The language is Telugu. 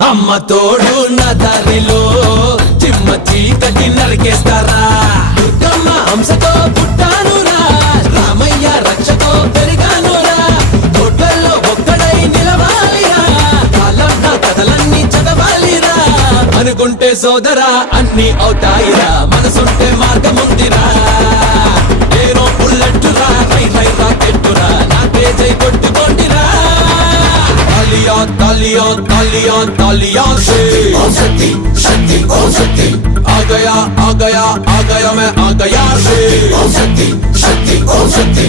అమ్మ తోడు నా దారిలో చిమ్మ చీకటి నరికేస్తారా దుర్గమ్మ హంసతో పుట్టానురా రామయ్య రక్షతో పెరిగానురా తోటల్లో ఒక్కడై నిలవాలిరా కాలం నా కథలన్నీ చదవాలిరా అనుకుంటే సోదరా అన్ని అవుతాయిరా మనసుంటే మార్గముందిరా నేను బుల్లెట్టురా రై రై రాకెట్టురా నా తేజై కొట్టుకోండిరా तालियां तालियां तालियां से शक्ति शक्ति ओम शक्ति आ गया मैं आ गया से शक्ति शक्ति ओम शक्ति